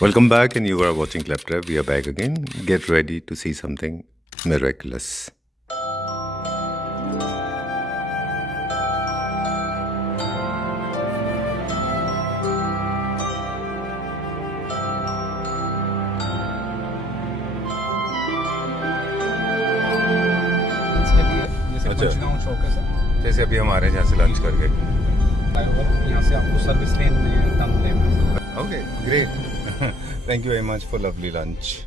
Welcome back, and you are watching Claptrap. We are back again. Get ready to see something miraculous. इसके लिए जैसे अच्छा। पंचगांव चौक है sir, जैसे अभी हम आ रहे हैं जहाँ से लंच करके. फ्लाईओवर यहाँ से आपको सर्विस लेन में टर्न लेना है. Okay, great. Thank you very much for lovely lunch.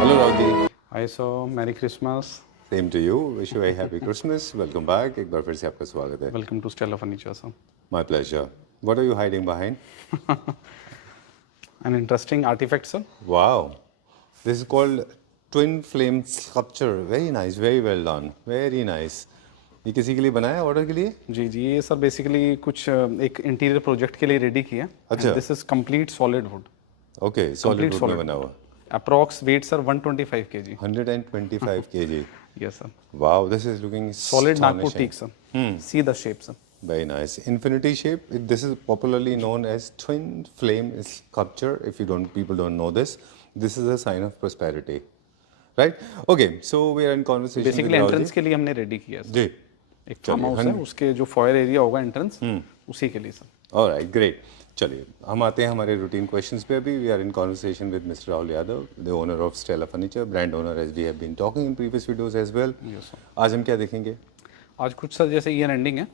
Hello, Raghi. I so merry Christmas. Same to you. Wish you a happy Christmas. Welcome back. एक बार फिर से आपका स्वागत है. Welcome to Stella Furniture sir. My pleasure. What are you hiding behind? An interesting artifact sir. Wow. This is called twin flame sculpture. Very nice. Very well done. Very nice. ये किसी के लिए बनाया ऑर्डर के लिए? जी जी, ये sir basically कुछ एक इंटीरियर प्रोजेक्ट के लिए रेडी किया. अच्छा. This is complete solid wood. Okay, solid wood में बना हुआ. Approx weight sir 125 kg. 125 kg. Yes sir. Wow, this is looking solid Nagpur astonishing. Teak sir. See the shape sir. Very nice. Infinity shape. This is popularly known as twin flame sculpture. If people don't know this, this is a sign of prosperity, right? Okay, so we are in conversation. Basically with entrance Rahul के लिए हमने ready किया sir. जी. एक farm house है, उसके जो foyer area होगा entrance, उसी के लिए सर. All right, great. चलिए हम आते हैं हमारे रूटीन क्वेश्चंस पे. अभी we are in conversation with mister Rahul Yadav, the owner of Stella Furniture, brand owner, as we have been talking in previous videos as well. आज हम क्या देखेंगे? आज कुछ सर जैसे ईयर एंडिंग है,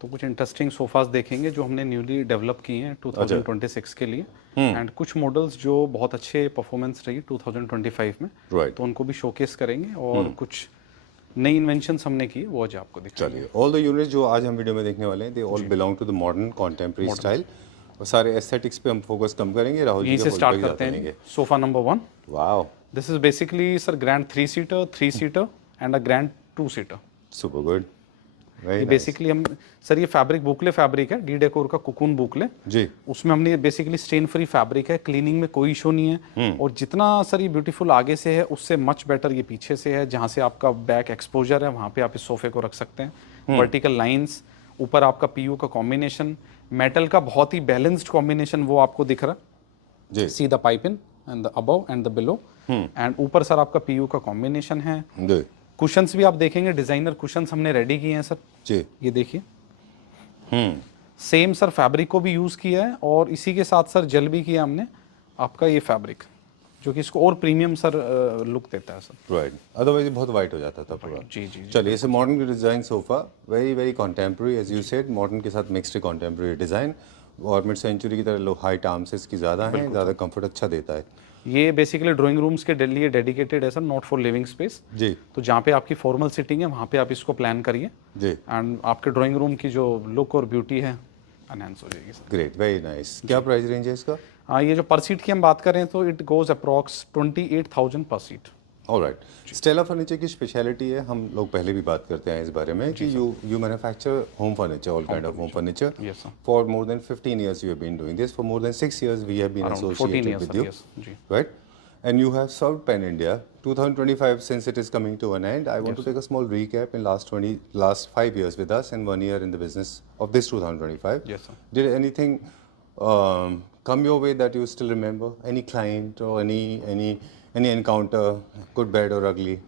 तो कुछ इंटरेस्टिंग सोफास देखेंगे जो हमने न्यूली डेवलप किए हैं 2026 के लिए. एंड कुछ मॉडल्स जो बहुत अच्छे परफॉर्मेंस रही 2025 में, Right. तो उनको भी शोकेस करेंगे. और कुछ नई इन्वेंशंस हमने की, वो आज आपको दिखाएंगे. चलिए, ऑल द यूनिट्स जो आज हम वीडियो में देखने वाले हैं, they all belong to the modern contemporary style. और सारे एस्थेटिक्स पे हम फोकस कम करेंगे. राहुल जी यहीं का से full स्टार्ट पे करते जाते हैं. रहेंगे. Sofa number 1. Wow, this is basically sir grand three seater, three seater and a grand two seater. Super good. ये वेरी नाइस. बेसिकली हम सर, ये फैब्रिक बुकले फैब्रिक है, डी डेकोर का कुकून बुकले. जी. उसमें हमने बेसिकली स्टेन फ्री फैब्रिक है, cleaning में कोई इशू नहीं है. और जितना सर ये ब्यूटीफुल आगे से है, उससे मच बेटर ये पीछे से है. जहाँ से आपका बैक एक्सपोजर है, वहाँ पे आप इस सोफे को रख सकते हैं. वर्टिकल लाइंस, ऊपर आपका पीयू का कॉम्बिनेशन, मेटल का बहुत ही बैलेंस्ड कॉम्बिनेशन वो आपको दिख रहा है. जी. See the pipe in and the above and the below. And ऊपर सर आपका पीयू का कॉम्बिनेशन है. जी. कुशंस भी आप देखेंगे, डिजाइनर कुशंस हमने रेडी किए हैं सर. जी. ये देखिए, सेम सर फैब्रिक को भी यूज किया है, और इसी के साथ सर जेल भी किया हमने आपका ये फैब्रिक, जो कि इसको और प्रीमियम सर लुक देता है सर. राइट. अदरवाइज बहुत वाइट हो जाता था पूरा. जी जी. चलिए, इसे modern design sofa, very very contemporary as you said. Modern के साथ मिक्स्ड कॉन्टेम्प्रेरी डिजाइन, और मिड सेंचुरी की तरह लो हाइट आर्म्स इसकी ज़्यादा है, ज़्यादा कंफर्ट अच्छा देता है. ये बेसिकली ड्राइंग रूम्स के लिए डेडिकेटेड है sir, not for living space. जी. तो जहाँ पे आपकी फॉर्मल सिटिंग है, वहाँ पे आप इसको प्लान करिए. जी. एंड आपके ड्राइंग रूम की जो लुक और ब्यूटी है, एनहांस हो जाएगी सर. Great, very nice. क्या प्राइस रेंज है इसका? हाँ, ये जो पर सीट की हम बात करें तो इट गोज अप्रॉक्स 28,000 पर सीट. ऑलराइट. स्टेला फर्नीचर की स्पेशलिटी है, हम लोग पहले भी बात करते हैं इस बारे में, कि you manufacture home furniture, all kind of home furniture. Yes, sir. For more than 15 years you have been doing this. For more than 6 years we have been Around 14 associated years, with sir, you. yes. जी. Right? And you have served Pan India. 2025, since it is coming to an end, I want to take a small recap in last 5 years with us and 1 year in the business of this 2025. Yes, sir. Did anything come your way that you still remember? Any client or any Any encounter, good, bad or ugly?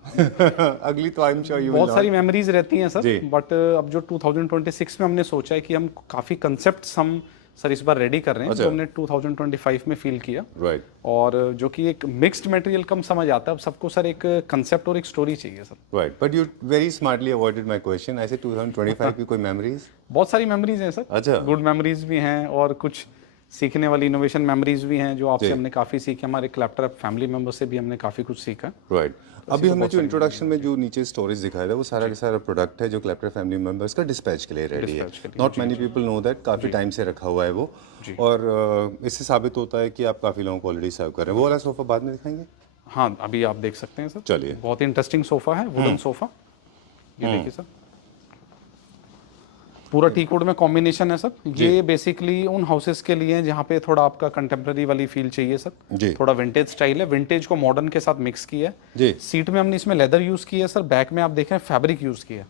Ugly तो I'm sure you will बहुत not. सारी memories रहती हैं sir, ji. But अब जो 2026 में हमने सोचा है कि हम काफ़ी कंसेप्ट्स हम सर इस बार रेडी कर रहे हैं, अच्छा। जो हमने 2025 में फील किया, Right. और जो कि एक मिक्स्ड मटेरियल कम समझ आता है। अब सबको सर एक कंसेप्ट और एक स्टोरी चाहिए sir. Right. But you very smartly avoided my question. I said 2025 की कोई memories? बहुत सारी मेमोरीज हैं सर, अच्छा। गुड मेमोरीज भी हैं और कुछ सीखने वाली इनोवेशन मेमोरीज भी हैं, जो आपसे जी। हमने काफ़ी सीखे। हमारे क्लैपटॉप फैमिली मेम्बर से भी हमने काफ़ी कुछ सीखा। Right. अभी हमने जो इंट्रोडक्शन में जो नीचे स्टोरेज दिखाया था वो सारा का सारा प्रोडक्ट है जो क्लैप्टर फैमिली मेंबर्स का डिस्पैच के लिए रेडी है। Dispatch के लिए, not many people know that, काफ़ी टाइम से रखा हुआ है वो, और इससे साबित होता है कि आप काफ़ी लोगों को ऑलरेडी सर्व कर रहे हैं। वो वाला सोफा बाद में दिखाएंगे। हाँ, अभी आप देख सकते हैं सर। चलिए। बहुत ही इंटरेस्टिंग सोफा है, वुडन सोफा। ये देखिए सर, पूरा टीक वुड में कॉम्बिनेशन है सर। ये बेसिकली उन हाउसेस के लिए है जहाँ पे थोड़ा आपका कंटेम्प्रेरी वाली फील चाहिए सर, जी। थोड़ा विंटेज स्टाइल है, विंटेज को मॉडर्न के साथ मिक्स किया है। जी। सीट में हमने इसमें लेदर यूज किया है सर, बैक में आप देख रहे हैं फैब्रिक यूज किया है।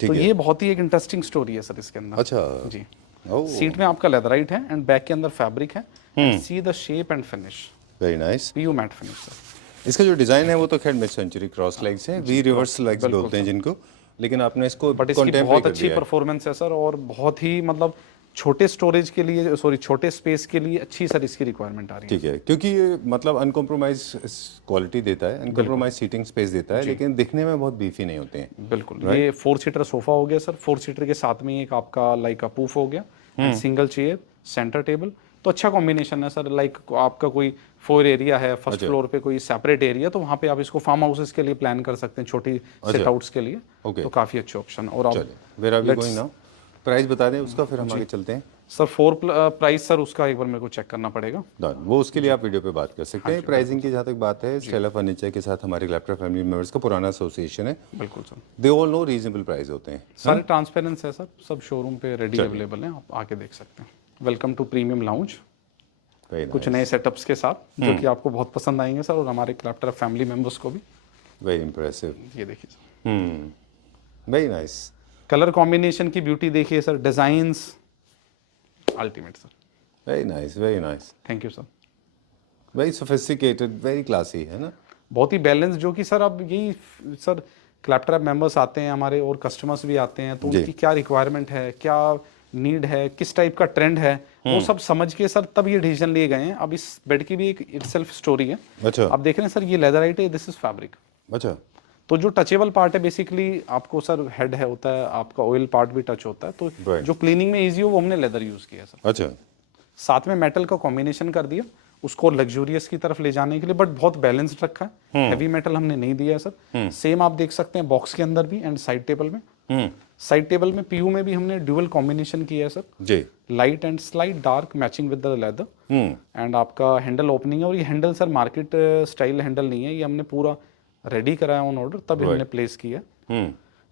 ठीक तो है। ये बहुत ही एक इंटरेस्टिंग स्टोरी है सर इसके अंदर। अच्छा। जी। ओह, सीट में आपका लेदराइट है एंड बैक के अंदर फैब्रिक है। See the shape and finish, very nice. PU matte finish sir. इसका जो डिजाइन है वो तो खैर मिड सेंचुरी क्रॉस लेग्स है, वी रिवर्स लेग्स बोलते हैं जिनको, लेकिन आपने इसको बट इसकी contemporary बहुत कर अच्छी दिया है। परफॉर्मेंस है सर, और बहुत ही मतलब छोटे स्टोरेज के लिए, सॉरी छोटे स्पेस के लिए अच्छी सर इसकी रिक्वायरमेंट आ रही है। ठीक है, क्योंकि ये मतलब अनकॉम्प्रोमाइज क्वालिटी देता है, अनकॉम्प्रोमाइज सीटिंग स्पेस देता है, लेकिन दिखने में बहुत बीफी नहीं होते हैं। बिल्कुल। ये 4 सीटर सोफा हो गया सर, 4 सीटर के साथ में एक आपका लाइक पूफ हो गया, सिंगल चेयर, सेंटर टेबल। तो अच्छा कॉम्बिनेशन है सर। लाइक आपका कोई 4 एरिया है, फर्स्ट फ्लोर पे कोई सेपरेट एरिया, तो वहाँ पे आप इसको फार्म हाउसेस के लिए प्लान कर सकते हैं, छोटी सिट आउट्स के लिए। Okay. तो काफ़ी अच्छे ऑप्शन। और आप where are we going now? Price बता दें उसका, फिर हम आगे चलते हैं। सर 4 प्राइस सर उसका एक बार मेरे को चेक करना पड़ेगा। डन, वो उसके लिए आप वीडियो पे बात कर सकते हैं। प्राइसिंग की जहाँ तक बात है, स्टेला फर्नीचर के साथ हमारे क्लैप्टर फैमिली मेंबर्स का पुराना एसोसिएशन है। बिल्कुल sir, they all know reasonable price होते हैं। सारे ट्रांसपेरेंस है सर, सब शोरूम पे रेडी अवेलेबल हैं, आप आके देख सकते हैं। वेलकम टू प्रीमियम लाउंज, कुछ नए सेटअप्स के साथ जो कि आपको बहुत पसंद आएंगे सर, और हमारे क्लैप्टर फैमिली मेंबर्स को भी। Very impressive. ये देखिए sir, very nice. Colour combination की ब्यूटी देखिए sir, designs ultimate sir. Very nice, very nice, thank you sir. Very sophisticated, very classy, है ना? बहुत ही बैलेंस, जो कि सर अब यही सर क्लैप्टर मेंबर्स आते हैं हमारे और कस्टमर्स भी आते हैं, तो उनकी क्या रिक्वायरमेंट है, क्या नीड है, किस टाइप का ट्रेंड है, वो सब समझ के सर तब ये डिसीजन लिए गए हैं। अब इस बेड की भी एक इटसेल्फ स्टोरी है। अच्छा। आप देख रहे हैं सर, ये लेदराइट है, दिस इज फैब्रिक। अच्छा। तो जो टचेबल पार्ट है बेसिकली आपको सर हेड है होता है, आपका ऑयल पार्ट भी टच होता है, तो Right. जो क्लीनिंग में इजी हो वो हमने लेदर यूज किया सर। अच्छा। साथ में मेटल का कॉम्बिनेशन कर दिया उसको लग्जूरियस की तरफ ले जाने के लिए, बट बहुत बैलेंस्ड रखा है। हेवी मेटल हमने नहीं दिया है सर। सेम आप देख सकते हैं बॉक्स के अंदर भी एंड साइड टेबल में। साइड टेबल में पीयू में भी हमने ड्यूअल कॉम्बिनेशन किया है सर, जी। Light and slight dark matching with the leather. And आपका हैंडल ओपनिंग है, और ये handle sir market style handle नहीं है, ये हमने पूरा रेडी कराया ऑन ऑर्डर, तब हमने प्लेस किया।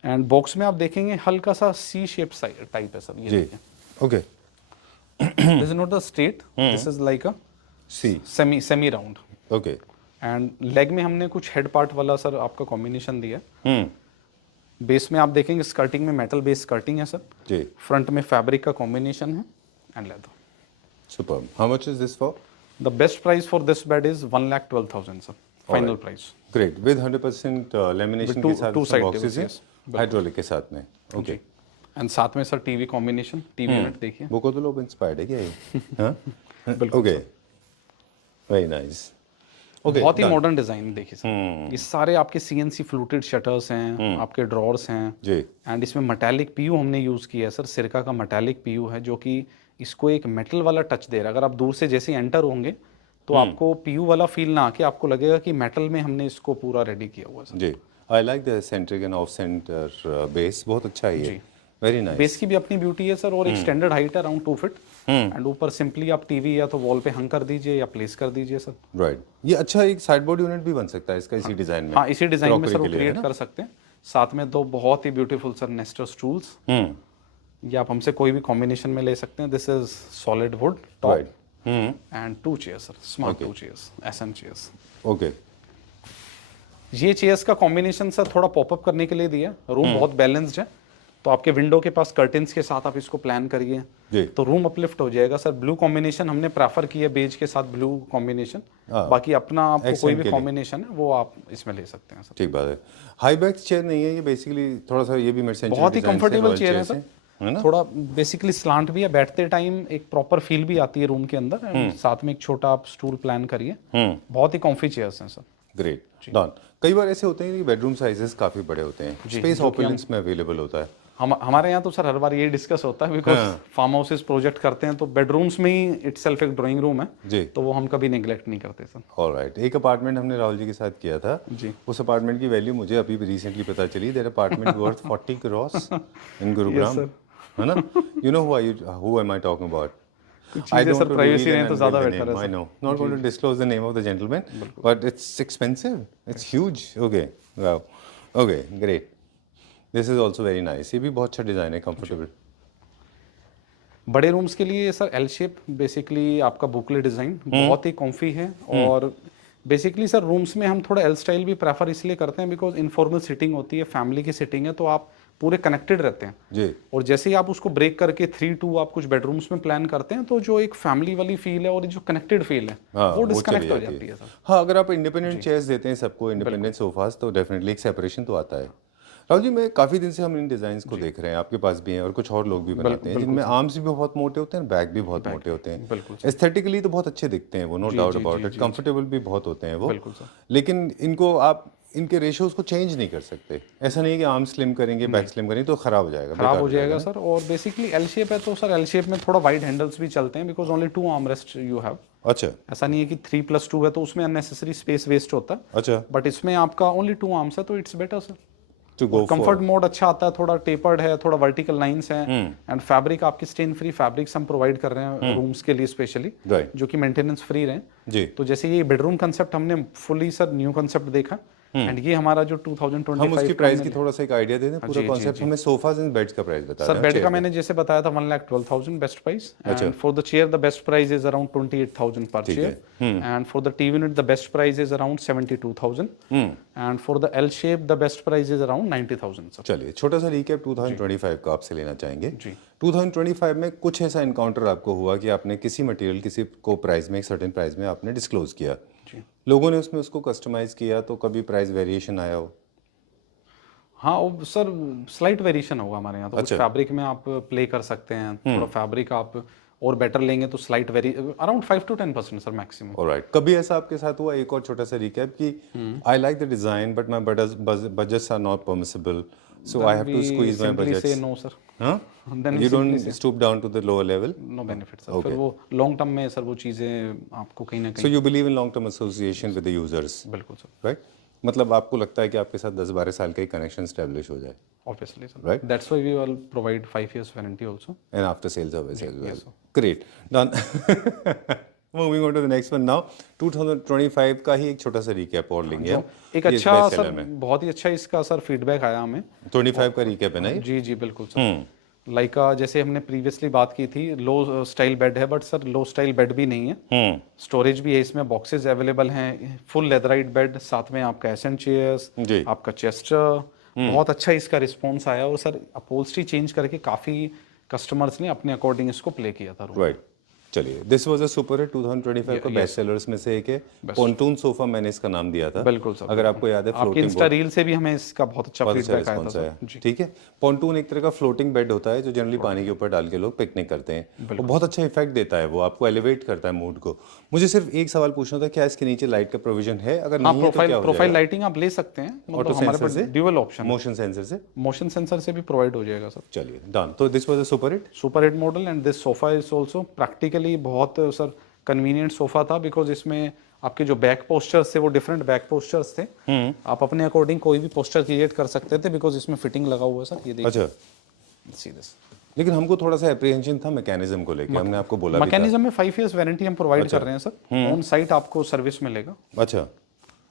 एंड बॉक्स में आप देखेंगे हल्का सा सी शेप टाइप है सर, ये जी। देखिए। Okay. This is not the straight, this is like a C. Semi round. Okay. And leg में हमने कुछ हेड पार्ट वाला सर आपका कॉम्बिनेशन दिया। बेस में आप देखेंगे स्कर्टिंग में मेटल बेस स्कर्टिंग है सर, जी। फ्रंट में फैब्रिक का कॉम्बिनेशन है and leather. Superb. How much is this for? The best price for this bed is 1,12,000 sir, final price. Great, with 100% lamination के साथ side बॉक्सेस tables, हैं, yes. Hydraulic के साथ में। ओके। एंड साथ में sir TV combination, TV unit देखिए। वो को तो लोग इंस्पायर्ड है क्या ये? हाँ? ओके। Very nice. ओके। बहुत ही मॉडर्न डिजाइन देखिए सर। ये सारे आपके सीएनसी फ्लूटेड शटर्स हैं, आपके ड्रॉर्स हैं जी। एंड इसमें मेटालिक पीयू हमने यूज किया है सर, सिरका का मेटालिक पीयू है, जो कि इसको एक मेटल वाला टच दे रहा है। अगर आप दूर से जैसे एंटर होंगे तो आपको पीयू वाला फील ना आके आपको लगेगा कि मेटल में हमने इसको पूरा रेडी किया हुआ है सर। जी। I like the centric end of centre base, बहुत अच्छा है ये। Very nice. बेस की भी अपनी ब्यूटी है सर, और एक स्टैंडर्ड हाइट है अराउंड 2 फीट। एंड ऊपर सिंपली आप टीवी या तो वॉल पे हंग कर दीजिए या प्लेस कर दीजिए सर। राइट। ये अच्छा एक साइड बोर्ड यूनिट भी बन सकता है इसका इसी डिजाइन में। हाँ, इसी डिजाइन में Crockery सर वो के लिए, है क्रिएट ना? कर सकते हैं। साथ में 2 बहुत ही ब्यूटीफुल सर नेस्टर स्टूल्स, ये आप हमसे कोई भी कॉम्बिनेशन में ले सकते हैं। This is solid wood top right. And 2 chairs sir, smart 2 chairs, SM chairs. Okay. ये चेयर्स का कॉम्बिनेशन सर थोड़ा पॉपअप करने के लिए दिया, रूम बहुत बैलेंस्ड है, तो आपके विंडो के पास कर्टेन्स के साथ आप इसको प्लान करिए जी। तो रूम अपलिफ्ट हो जाएगा सर। ब्लू कॉम्बिनेशन हमने प्रेफर किया बेज के साथ ब्लू कॉम्बिनेशन, बाकी अपना आपको कोई भी कॉम्बिनेशन है वो आप इसमें ले सकते हैं सर। ठीक बात है। हाई बैक चेयर नहीं है ये, बेसिकली थोड़ा सा ये भी मिड सेंचुरी बहुत ही डिजाइन से कंफर्टेबल रॉयल चेयर है चेयर्स सर, है ना? थोड़ा बेसिकली स्लांट भी है, बैठते टाइम एक प्रॉपर फील भी आती है रूम के अंदर, and साथ में एक छोटा आप स्टूल प्लान करिए, बहुत ही कॉम्फी चेयर्स हैं सर। Great done. कई बार ऐसे होते हैं कि बेडरूम साइजेस काफी बड़े होते हैं, स्पेस ऑपुलेंस में अवेलेबल होता है। हमारे यहाँ तो सर हर बार ये डिस्कस होता है बिकॉज फार्म हाउसेस प्रोजेक्ट करते हैं तो बेडरूम्स में ही इटसेल्फ एक ड्राइंग रूम है जी। तो वो हम कभी नेग्लेक्ट नहीं करते सर। ऑलराइट, एक अपार्टमेंट हमने राहुल जी के साथ किया था जी। उस अपार्टमेंट की वैल्यू मुझे अभी रिसेंटली पता चली, दैट अपार्टमेंट वर्थ 40 crores इन गुरुग्राम, है ना? You know who am I talking about? I don't sir want to privacy reveal रहे and तो unveil ज्यादा the बेटर name. है I sir. know. Not going to disclose the name of the gentleman, but it's expensive. It's huge. Okay. Wow. Okay. Great. This is also very nice. ये भी बहुत अच्छा design है, comfortable. बड़े rooms के लिए sir L shape basically आपका बुकले design बहुत ही कॉम्फी है, और बेसिकली सर रूम्स में हम थोड़ा एल स्टाइल भी प्रेफर इसलिए करते हैं बिकॉज इनफॉर्मल सिटिंग होती है, फैमिली की सिटिंग है तो आप पूरे कनेक्टेड रहते हैं जी। और जैसे ही आप उसको ब्रेक करके 3-2 आप कुछ बेडरूम्स में प्लान करते हैं तो जो एक फैमिली वाली फील है और जो कनेक्टेड फील है हाँ, वो चली डिस्कनेक्ट हो जाती है सर। हाँ, अगर आप इंडिपेंडेंट चेयर्स देते हैं सबको, इंडिपेंडेंट सोफास, तो डेफिनेटली एक सेपरेशन तो आता है। राहुल जी, मैं काफ़ी दिन से हम इन डिज़ाइंस को देख रहे हैं, आपके पास भी हैं और कुछ और लोग भी बनाते हैं जिनमें आर्म्स भी बहुत मोटे होते हैं, बैक भी बहुत मोटे होते हैं। एस्थेटिकली तो बहुत अच्छे दिखते हैं वो, no doubt about it, comfortable भी बहुत होते हैं वो, लेकिन इनको आप इनके रेशियोज को चेंज नहीं कर सकते। ऐसा नहीं है कि आर्म स्लिम करेंगे, बैक स्लिम करेंगे तो खराब हो जाएगा, खराब हो जाएगा सर। और बेसिकली एल शेप है तो सर एल शेप में थोड़ा वाइड हैंडल्स भी चलते हैं because only 2 arm rest you have. अच्छा। ऐसा नहीं है कि 3+2 है तो उसमें अननेसेसरी स्पेस वेस्ट होता है। अच्छा। बट इसमें आपका ओनली 2 आर्म्स है तो it's better sir. To go comfort mode अच्छा आता है, थोड़ा टेपर्ड है, थोड़ा वर्टिकल लाइंस हैं, एंड फैब्रिक आपकी स्टेन फ्री फैब्रिक्स हम प्रोवाइड कर रहे हैं रूम्स के लिए स्पेशली, जो कि मेंटेनेंस फ्री रहे जी। तो जैसे ये बेडरूम कंसेप्ट हमने फुली सर न्यू कंसेप्ट देखा, एंड ये हमारा जो 2025 हम उसकी प्राइस की थोड़ा सा एक आइडिया दे दें, पूरा कॉन्सेप्ट हमें सोफाज एंड बेड्स का प्राइस बता दें। सर बेड का मैंने जैसे बताया था 1,12,000 best price, and for the chair the best price is around 28,000 पर chair, and for the TV unit the best price is around 72,000, and for the L shape the best price is around 90,000 sir. चलिए, छोटा सा recap 2025 का आपसे लेना चाहेंगे। 2025 में कुछ ऐसा इनकाउंटर आपको हुआ कि आपने किसी मटेरियल किसी को प्राइस में, एक सर्टेन प्राइस में आपने डिस्क्लोज किया, लोगों ने उसमें उसको कस्टमाइज किया, तो कभी प्राइस वेरिएशन आया हो? हाँ वो सर स्लाइट वेरिएशन होगा हमारे यहाँ तो। कुछ फैब्रिक में आप प्ले कर सकते हैं, थोड़ा फैब्रिक आप और बेटर लेंगे तो slight around 5 to 10% sir maximum. Alright, कभी ऐसा आपके साथ हुआ, एक और छोटा सा रिकैप, कि I like the design but my budgets are not permissible, so I have to squeeze my budgets? Say no sir. Huh? Then You don't stoop down to the lower level? No benefit sir. फिर वो long term में sir वो चीज़ें आपको कहीं ना कहीं। So you believe in long term association with the users? बिल्कुल सर। Right? मतलब आपको लगता है कि आपके साथ 10-12 साल का ही कनेक्शन स्टैब्लिश हो जाए? Obviously sir. Right? That's why we will provide 5 years warranty also. And after sales service as well. Great. Done. Moving on to the next one now. 2025 का ही एक छोटा सा रिकैप और लेंगे हम। एक अच्छा सर, बहुत ही अच्छा इसका सर फीडबैक आया हमें। 25 का रिकैप है ना ये? जी जी बिल्कुल सर। लाइका जैसे हमने प्रीवियसली बात की थी, लो स्टाइल बेड है but sir low style bed भी नहीं है, स्टोरेज भी है इसमें, बॉक्सेस अवेलेबल हैं, फुल लेदराइट बेड, साथ में आपका एसेंट चेयर्स, आपका चेस्टर, बहुत अच्छा इसका रिस्पॉन्स आया, और सर अपहोल्स्ट्री चेंज करके काफ़ी कस्टमर्स ने अपने अकॉर्डिंग इसको प्ले किया था। राइट, चलिए, this was a super hit 2025 का बेस्ट सेलर्स में से एक है। पॉन्टून सोफा मैंने इसका नाम दिया था। बिल्कुल सर, अगर आपको याद है, आपकी इंस्टा रील से भी हमें इसका बहुत अच्छा फीडबैक आया था। ठीक है, पॉन्टून एक तरह का फ्लोटिंग बेड होता है जो जनरली पानी के ऊपर डाल के लोग पिकनिक करते हैं, वो बहुत अच्छा इफेक्ट देता है, वो आपको एलिवेट करता है मूड को। मुझे सिर्फ एक सवाल पूछना था, क्या इसके नीचे लाइट का प्रोविजन है? अगर नहीं है तो क्या हो प्रोफाइल लाइटिंग आप ले सकते हैं, मतलब हमारे पास ड्यूअल ऑप्शन, मोशन सेंसर से, मोशन सेंसर से भी प्रोवाइड हो जाएगा सर। चलिए डन। तो this was a super hit model, and this sofa is also practically बहुत सर कन्वीनियंट सोफा था, बिकॉज इसमें आपके जो बैक पोस्चर्स थे वो डिफरेंट बैक पोस्चर्स थे, आप अपने अकॉर्डिंग कोई भी पोस्चर क्रिएट कर सकते थे, बिकॉज इसमें फिटिंग लगा हुआ है सर। ये देखिए। अच्छा, सी दिस। लेकिन हमको थोड़ा सा एप्रीहेंशन था मैकेनिज्म को लेकर, हमने आपको बोला मैकेनिज्म में 5 years वारंटी हम प्रोवाइड कर रहे हैं सर, ऑन साइट आपको सर्विस मिलेगा। अच्छा,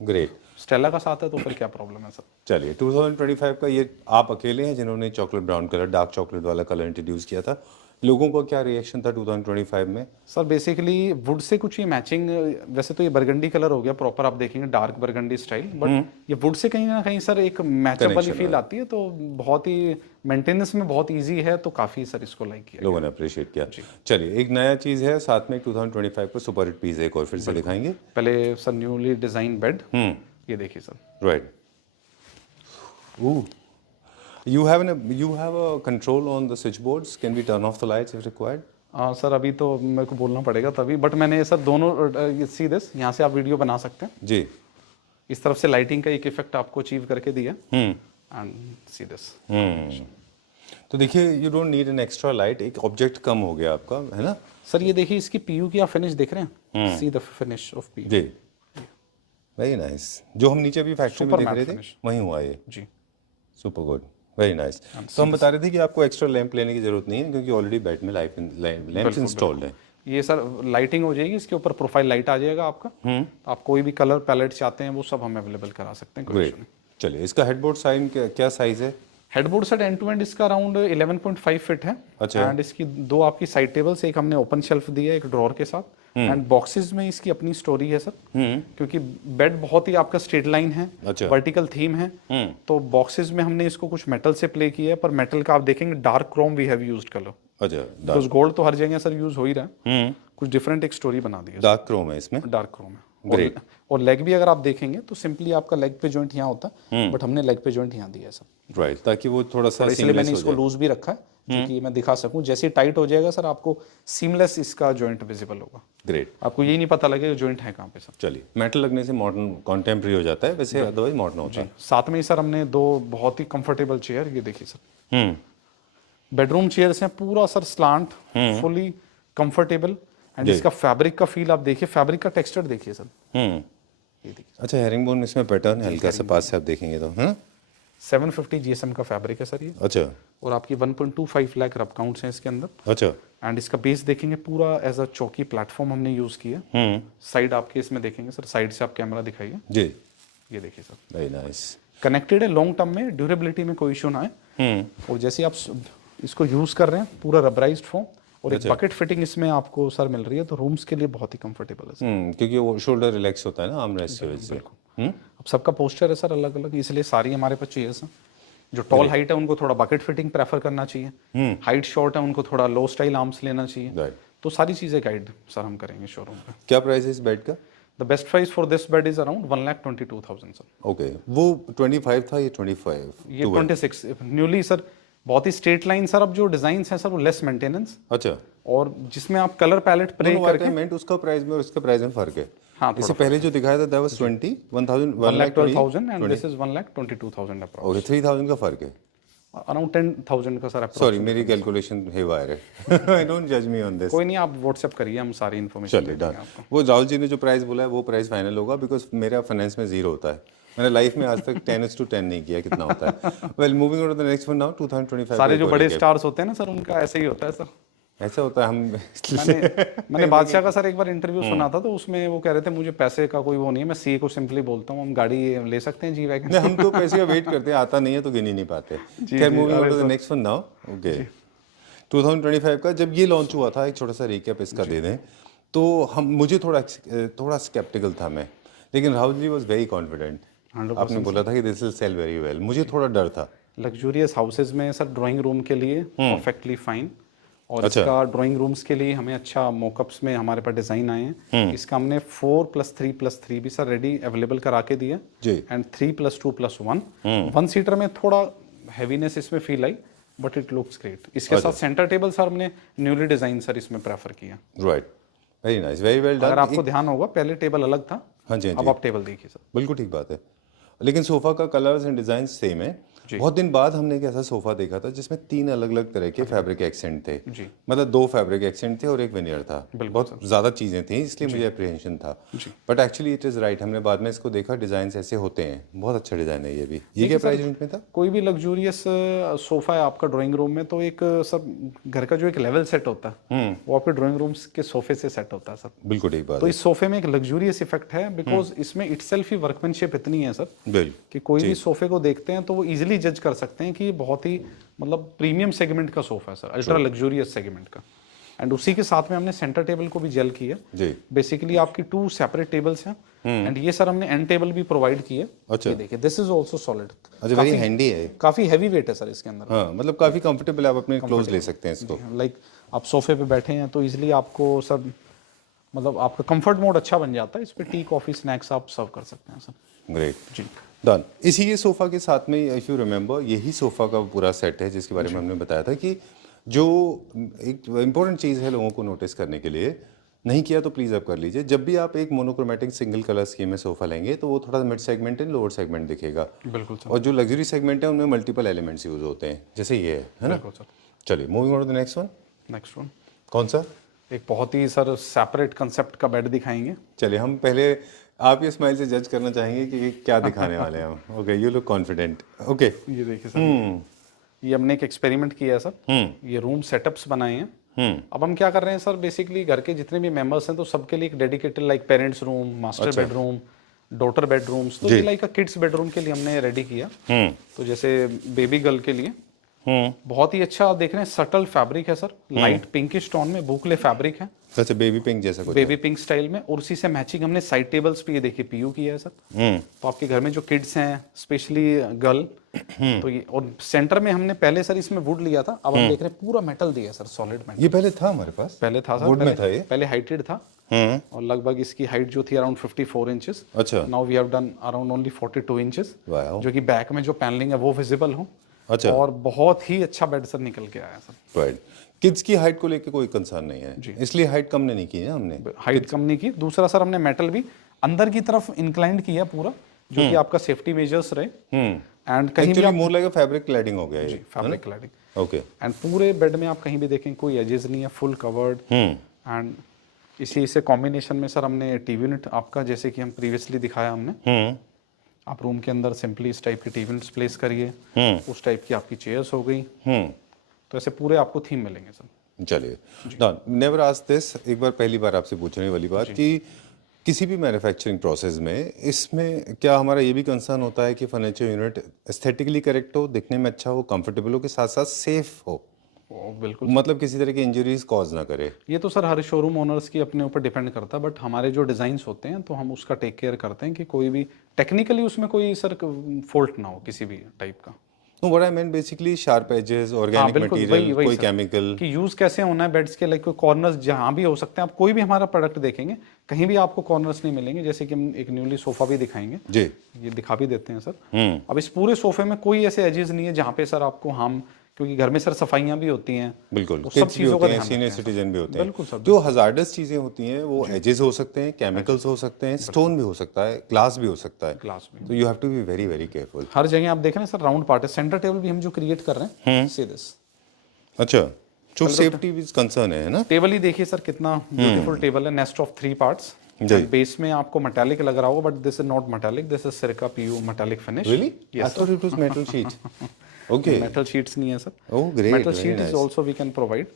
ग्रेट। स्टेला का साथ है तो फिर क्या प्रॉब्लम है सर। चलिए, 2025 का ये आप अकेले हैं जिन्होंने chocolate brown colour, dark chocolate वाला कलर इंट्रोड्यूस किया था। लोगों का क्या रिएक्शन था 2025 में? सर बेसिकली वुड से कुछ ये मैचिंग, वैसे तो ये बरगंडी कलर हो गया प्रॉपर, आप देखेंगे डार्क बरगंडी स्टाइल, बट ये वुड से कहीं ना कहीं सर एक मैचअप वाली Connection फील आती है, तो बहुत ही मेंटेनेंस में बहुत इजी है, तो काफ़ी सर इसको लाइक किया लोगों ने अप्रिशिएट किया। चलिए, एक नया चीज़ है साथ में 2025 को सुपर हिट पीस एक और फिर से दिखाएंगे। पहले सर न्यूली डिज़ाइन बेड, ये देखिए sir. Right. Ooh. You have a control on the switchboards. Can we turn off the lights if required? Sir अभी तो मेरे को बोलना पड़ेगा तभी, बट मैंने सर दोनों सी दिस, यहाँ से आप वीडियो बना सकते हैं, जी। इस तरफ से लाइटिंग का एक इफेक्ट आपको अचीव करके दिया, एंड सी दिस। तो देखिए, you don't need an extra light, एक ऑब्जेक्ट कम हो गया आपका, है ना? सर ये देखिए इसकी पीयू की आप फिनिश देख रहे हैं, see the finish of PU. जी, वेरी नाइस। जो हम नीचे अभी फैक्ट्री में Super देख matte रहे थे finish। वहीं हुआ ये। जी सुपर गुड, वेरी नाइस। तो हम बता रहे थे कि आपको एक्स्ट्रा लैंप लेने की जरूरत नहीं है क्योंकि ऑलरेडी बेड में लैंप इंस्टॉल्ड है। ये सर लाइटिंग हो जाएगी, इसके ऊपर प्रोफाइल लाइट आ जाएगा आपका, आप कोई भी कलर पैलेट चाहते हैं वो सब हम अवेलेबल करा सकते हैं, कोई ग्रेट। चलिए, इसका हेडबोर्ड साइज क्या साइज है? Headboard sir end to end इसका अराउंड 11.5 फीट है। अच्छा। एंड इसकी दो आपकी साइड टेबल्स, एक हमने ओपन शेल्फ दी है एक ड्रॉर के साथ, एंड बॉक्सेस में इसकी अपनी स्टोरी है सर, क्योंकि बेड बहुत ही आपका स्ट्रेट लाइन है, अच्छा। वर्टिकल थीम है, तो बॉक्सेस में हमने इसको कुछ मेटल से प्ले किया है, पर मेटल का आप देखेंगे dark chrome we have used colour, अच्छा। बिकॉज गोल्ड तो हर जगह सर यूज हो ही रहा है, कुछ डिफरेंट एक स्टोरी बना दी है, डार्क क्रोम है इसमें। डार्क क्रोम है। और लेग भी अगर आप देखेंगे तो सिंपली आपका लेग पे जॉइंट यहाँ होता है, बट हमने लेग पे जॉइंट यहाँ दिया है सर, राइट, ताकि वो थोड़ा सा इसलिए मैंने इसको लूज भी रखा है, क्योंकि मैं दिखा सकूं, जैसे टाइट हो जाएगा सर आपको सीमलेस इसका जॉइंट विजिबल होगा, ग्रेट। आपको यही नहीं पता लगेगा जॉइंट है कहाँ पे सर। चलिए, मेटल लगने से मॉडर्न कॉन्टेम्प्रेरी हो जाता है, वैसे अदरवाइज मॉडर्न होता है। साथ में ही सर हमने दो बहुत ही कंफर्टेबल चेयर, ये देखिए सर, बेडरूम चेयर्स हैं, पूरा sir slant, fully comfortable, and इसका फैब्रिक का फील आप देखिए, फैब्रिक का टेक्सचर देखिए सर, ये देखिए। अच्छा, हेरिंगबोन इसमें पैटर्न है हल्का सा, पास से आप देखेंगे तो, है ना? 750 GSM का फैब्रिक है सर ये, अच्छा, और आपकी 1.25 लाख रब काउंट्स हैं इसके अंदर, अच्छा। एंड इसका बेस देखेंगे पूरा एज अ चौकी प्लेटफॉर्म हमने यूज किया। साइड आपके इसमें देखेंगे सर, साइड से आप कैमरा दिखाइए, जी, ये देखिए सर, वेरी नाइस। कनेक्टेड है, लॉन्ग टर्म में ड्यूरेबिलिटी में कोई इशू ना आए, और जैसे आप इसको यूज कर रहे हैं पूरा रबराइज्ड फॉर्म, और एक बकेट फिटिंग इसमें आपको सर मिल रही है, तो रूम्स के लिए बहुत ही कंफर्टेबल है सर। क्योंकि वो शोल्डर रिलैक्स होता है ना आर्म रेस्ट की वजह से। अब सबका पोस्चर है सर अलग अलग, इसलिए सारी हमारे पास चेयर्स हैं। जो टॉल हाइट है उनको थोड़ा बकेट फिटिंग प्रेफर करना चाहिए, हाइट शॉर्ट है उनको थोड़ा लो स्टाइल आर्म्स लेना चाहिए, राइट। तो सारी चीजें गाइड सर हम करेंगे शोरूम पे। क्या प्राइस है इस बेड का? The best price for this bed is around 1,22,000 sir. Okay, वो 25 था, ये 25? ये 26 न्यूली सर, बहुत ही स्ट्रेट लाइन सर, अब जो डिजाइन है सर वो लेस मेंटेनेंस, अच्छा। और जिसमें आप कलर पैलेट प्ले करके, उसका प्राइस में और इसका प्राइस में फर्क है। हाँ, इससे पहले जो दिखाया था that was 1,12,000 and this is 1,22,000 approx, okay, 3000 का फर्क है। अराउंड 10,000 का सर। सॉरी, मेरी कैलकुलेशन हेवायर है। आई डोंट जज मी ऑन दिस। कोई नहीं, आप व्हाट्सएप करिए, हम सारी इन्फॉर्मेशन चलिए, डन। वो राहुल जी ने जो प्राइस बोला है वो प्राइस फाइनल होगा, बिकॉज मेरा फाइनेंस में जीरो होता है, मैंने लाइफ में आज तक 10:10 नहीं किया, कितना होता है। Well, moving on to the next one now, 2025। सारे जो बड़े स्टार्स होते हैं ना सर, उनका ऐसे ही होता है सर, ऐसा होता है। हम मैंने बादशाह का सर एक बार इंटरव्यू सुना था, तो उसमें वो कह रहे थे मुझे पैसे का कोई वो नहीं है, मैं सीए को सिंपली बोलता हूँ हम गाड़ी ले सकते हैं जी वैगन। हम तो पैसे का वेट करते हैं, आता नहीं है तो गिन ही नहीं पाते। खैर, moving on to the next one now. Okay, 2025 का जब ये लॉन्च हुआ था, एक छोटा सा रिकैप इसका दे दें तो मुझे थोड़ा स्केप्टिकल था मैं, लेकिन Rahul ji was very confident. आपने बोला था कि this will sell very well, मुझे थोड़ा डर था। लग्जूरियस हाउसेज में सर ड्राइंग रूम के लिए परफेक्टली फाइन, और इसका ड्राइंग रूम्स के लिए हमें अच्छा मोकअप्स में हमारे पास डिजाइन आए हैं। इसका हमने 4+3+3 भी सर रेडी अवेलेबल करा के दिया, एंड 3+2+1। 1 सीटर में थोड़ा हैवीनेस इसमें feel I, but it looks great. इसके साथ सेंटर टेबल सर हमने न्यूली डिजाइन सर इसमें प्रेफर किया। Right, very nice, very well done. अगर आपको ध्यान होगा पहले टेबल अलग था, हाँ जी, अब आप टेबल देखिए सर। बिल्कुल ठीक बात है, लेकिन सोफा का कलर्स एंड डिजाइन सेम है। बहुत दिन बाद हमने एक ऐसा सोफा देखा था जिसमें 3 अलग अलग तरह के फैब्रिक एक्सेंट थे, मतलब 2 फैब्रिक एक्सेंट थे और एक वेनियर था। बहुत ज्यादा चीजें थी, इसलिए मुझे अप्रीहेंशन था, but actually it is right. हमने बाद में इसको देखा, डिजाइन ऐसे होते हैं, बहुत अच्छा डिजाइन है ये भी। ये क्या प्राइस रेंज में था? कोई भी लग्जूरियस सोफा है आपका ड्राइंग रूम में, तो एक सब घर का जो एक लेवल सेट होता है वो आपके ड्राइंग रूम्स के सोफे से सेट होता है सर। बिल्कुल ठीक बात तो इस सोफे में एक लग्जूरियस इफेक्ट है, बिकॉज इसमें इटसेल्फ ही वर्कमैनशिप इतनी है सर कि कोई भी सोफे को देखते हैं तो वो इजिली भी जज कर सकते हैं कि ये बहुत ही मतलब प्रीमियम सेगमेंट का सोफा है सर, अल्ट्रा लग्जूरियस सेगमेंट का। एंड उसी के साथ में हमने सेंटर टेबल को भी जेल किया जी। बेसिकली आपकी 2 सेपरेट टेबल्स हैं एंड ये सर हमने एंड टेबल भी प्रोवाइड की है। अच्छा। ये देखिए दिस इज आल्सो सॉलिड, अच्छा, वेरी हैंडी है। काफी हैवी वेट है सर इसके अंदर। हाँ, मतलब काफी कंफर्टेबल, आप अपने क्लोज ले सकते हैं इसको। लाइक आप सोफे पे बैठे हैं तो इजीली आपको सर मतलब आपका कंफर्ट मोड अच्छा बन जाता है, इस पे टी कॉफी स्नैक्स आप सर्व कर सकते हैं सर। ग्रेट, जी डन। इसी के सोफा के साथ में इफ यू रिमेंबर यही सोफा का पूरा सेट है जिसके बारे में हमने बताया था कि जो एक इम्पोर्टेंट चीज़ है लोगों को नोटिस करने के लिए, नहीं किया तो प्लीज़ आप कर लीजिए। जब भी आप एक मोनोक्रोमेटिक सिंगल कलर स्कीम में सोफा लेंगे तो वो थोड़ा mid segment and lower segment दिखेगा। बिल्कुल सर। और जो लग्जरी सेगमेंट है उनमें मल्टीपल एलिमेंट्स यूज होते हैं, जैसे ये है ना। बिल्कुल सर। चलिए moving on to the next one. Next one कौन सा? एक बहुत ही सर सेपरेट कंसेप्ट का बेड दिखाएंगे। चलिए हम पहले आप ये स्माइल से जज करना चाहेंगे कि क्या दिखाने वाले हैं हम। Okay, you look confident. Okay, ये देखिए सर, ये हमने एक एक्सपेरिमेंट किया है सर। ये रूम सेटअप्स बनाए हैं। अब हम क्या कर रहे हैं सर, बेसिकली घर के जितने भी मेंबर्स हैं तो सबके लिए एक dedicated like parents room, master bedroom, daughter bedrooms, तो लाइक किड्स बेडरूम के लिए हमने रेडी किया। तो जैसे बेबी गर्ल के लिए बहुत ही अच्छा देख रहे हैं, सटल फैब्रिक है सर, लाइट पिंकिश टोन में बुकले फैब्रिक है। अच्छा, बेबी पिंक जैसा कुछ। बेबी पिंक स्टाइल में, और उसी से मैचिंग हमने साइड टेबल्स पे ये देखिए पीयू किया है सर। तो आपके घर में जो किड्स हैं स्पेशली गर्ल, तो ये, और सेंटर में हमने पहले सर इसमें वुड लिया था, अब हम देख रहे हैं पूरा मेटल दिया है सर, सॉलिड मेटल। ये पहले था हमारे पास? पहले था सर, वुड में था ये? पहले हाइटेड था और लगभग इसकी हाइट जो थी अराउंड 54 इंचेस। अच्छा। Now we have done around only 42 inches, wow. जो कि बैक में जो पैनलिंग है वो विजिबल हो। अच्छा। और बहुत ही अच्छा बेड सर निकल के आया सर। राइट। किड्स की हाइट को लेके कोई कंसर्न नहीं है, इसलिए हाइट कम नहीं की है हमने। हाइट कम नहीं की। दूसरा सर हमने मेटल भी अंदर की तरफ इंक्लाइंड किया पूरा, जो कि आपका सेफ्टी मेजर्स रहे। एंड कहीं भी actually more like a fabric cladding हो गया ये। Fabric cladding. ओके। एंड पूरे बेड में आप कहीं भी देखें कोई एजेस नहीं है, फुल कवर्ड। एंड इसी से कॉम्बिनेशन में सर हमने टीवी यूनिट आपका, जैसे कि हम प्रीवियसली दिखाया हमने, आप रूम के अंदर सिंपली इस टाइप की टीवी यूनिट्स प्लेस करिए, उस टाइप की आपकी चेयर्स हो गई। तो ऐसे पूरे आपको थीम मिलेंगे सर। चलिए, डन। नेवर आस्क्ड दिस, एक बार पहली बार आपसे पूछने वाली बात कि किसी भी मैन्युफैक्चरिंग प्रोसेस में इसमें क्या हमारा ये भी कंसर्न होता है कि फर्नीचर यूनिट एस्थेटिकली करेक्ट हो, दिखने में अच्छा हो, कंफर्टेबल हो, के साथ साथ सेफ हो, बिल्कुल, मतलब किसी तरह की इंजरीज कॉज ना करे? ये तो सर हर शोरूम ओनर्स की अपने ऊपर डिपेंड करता है, बट हमारे जो डिजाइन्स होते हैं तो हम उसका टेक केयर करते हैं कि कोई भी टेक्निकली उसमें कोई सर फॉल्ट ना हो किसी भी टाइप का। No, what I meant basically sharp edges, organic material, कोई केमिकल कि यूज कैसे होना है बेड्स के, लाइक कोई कॉर्नर्स जहाँ भी हो सकते हैं। आप कोई भी हमारा प्रोडक्ट देखेंगे कहीं भी आपको कॉर्नर्स नहीं मिलेंगे। जैसे कि हम एक न्यूली सोफा भी दिखाएंगे जी, ये दिखा भी देते हैं सर। अब इस पूरे सोफे में कोई ऐसे एजेस नहीं है जहाँ पे सर आपको हम, क्योंकि घर में सर सफाइयाँ भी होती हैं, बिल्कुल, तो किड्स भी होते हैं, सीनियर सिटीजन भी होते हैं। बिल्कुल सर। जो हजार्डस चीजें होती हैं वो एजेस हो सकते हैं, केमिकल्स हो सकते हैं, स्टोन भी हो सकता है, ग्लास भी हो सकता है। ग्लास में तो you have to be very very careful. हर जगह आप देख रहे हैं सर राउंड पार्ट है। सेंटर टेबल भी हम जो क्रिएट कर रहे हैं, सी दिस। अच्छा, जो सेफ्टी भी कंसर्न है ना। टेबल ही देखिए सर कितना ब्यूटीफुल टेबल है, नेस्ट ऑफ 3 पार्ट्स। बेस में आपको मेटालिक लग रहा होगा, but this is not metallic, this is Sirca PU metallic finish. Really? I thought it was metal sheet. Okay, metal sheets नहीं है sir. Oh great, metal sheet is also we can provide,